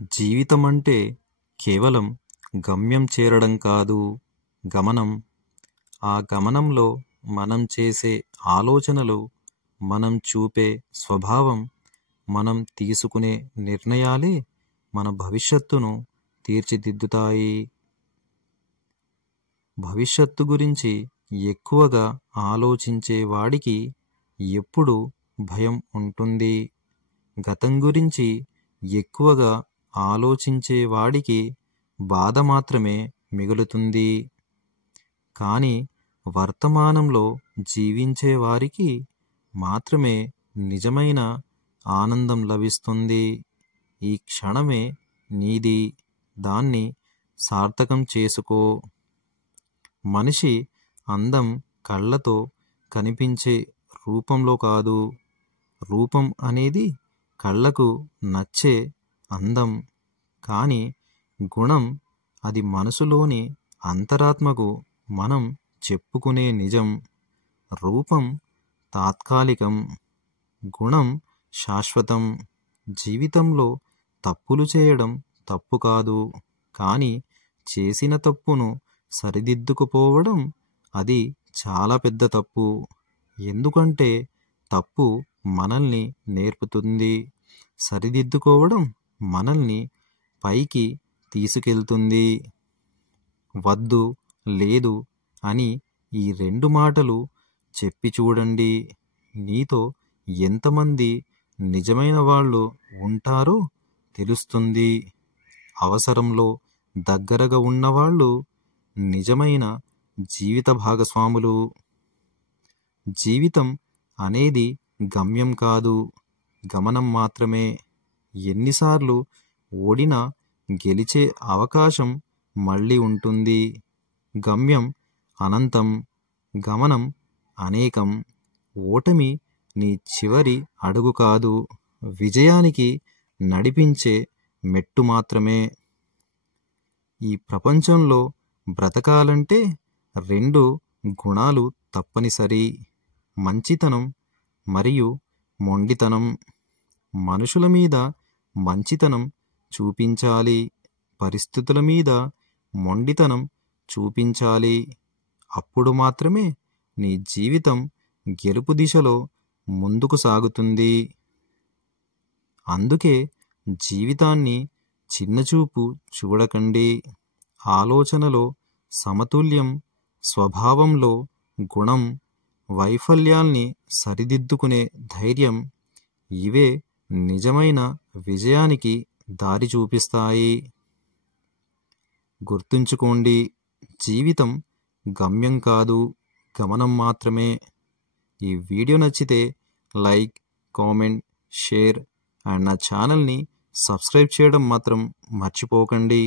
జీవితం అంటే కేవలం గమ్యం చేరడం కాదు, గమనం. ఆ గమనంలో మనం చేసే ఆలోచనలు, మనం చూపే స్వభావం, మనం తీసుకునే నిర్ణయాలే మన భవిష్యత్తును తీర్చిదిద్దుతాయి. భవిష్యత్తు గురించి ఎక్కువగా ఆలోచించే వాడికి ఎప్పుడు భయం ఉంటుంది. గతం గురించి ఎక్కువగా ఆలోచించే వాడికి బాధ మాత్రమే మిగులుతుంది. కానీ వర్తమానంలో జీవించే వారికి మాత్రమే నిజమైన ఆనందం లభిస్తుంది. ఈ క్షణమే నీది, దాన్ని సార్థకం చేసుకో. మనిషి అందం కళ్ళతో కనిపించే రూపంలో కాదు, రూపం అనేది కళ్ళకు నచ్చే అందం. కానీ గుణం అది మనసులోని అంతరాత్మకు మనం చెప్పుకునే నిజం. రూపం తాత్కాలికం, గుణం శాశ్వతం. జీవితంలో తప్పులు చేయడం తప్పు కాదు, కానీ చేసిన తప్పును సరిదిద్దుకుపోవడం అది చాలా పెద్ద తప్పు. ఎందుకంటే తప్పు మనల్ని నేర్పుతుంది, సరిదిద్దుకోవడం మనల్ని పైకి తీసుకెళ్తుంది. వద్దు, లేదు అని ఈ రెండు మాటలు చెప్పి చూడండి. నీతో ఎంతమంది నిజమైన వాళ్ళు ఉంటారో తెలుస్తుంది. అవసరంలో దగ్గరగా ఉన్నవాళ్ళు నిజమైన జీవిత భాగస్వాములు. జీవితం అనేది గమ్యం కాదు, గమనం మాత్రమే. ఎన్నిసార్లు ఓడినా గెలిచే అవకాశం మళ్ళీ ఉంటుంది. గమ్యం అనంతం, గమనం అనేకం. ఓటమి నీ చివరి అడుగు కాదు, విజయానికి నడిపించే మెట్టు మాత్రమే. ఈ ప్రపంచంలో బ్రతకాలంటే రెండు గుణాలు తప్పనిసరి: మంచితనం మరియు మొండితనం. మనుషుల మీద మంచితనం చూపించాలి, పరిస్థితుల మీద మొండితనం చూపించాలి. అప్పుడు మాత్రమే నీ జీవితం గెలుపు దిశలో ముందుకు సాగుతుంది. అందుకే జీవితాన్ని చిన్నచూపు చూడకండి. ఆలోచనలో సమతుల్యం, స్వభావంలో గుణం, వైఫల్యాల్ని సరిదిద్దుకునే ధైర్యం, ఇవే నిజమైన విజయానికి దారి చూపిస్తాయి. గుర్తుంచుకోండి, జీవితం గమ్యం కాదు, గమనం మాత్రమే. ఈ వీడియో నచ్చితే లైక్, కామెంట్, షేర్ అండ్ నా ఛానల్ని సబ్స్క్రైబ్ చేయడం మాత్రం మర్చిపోకండి.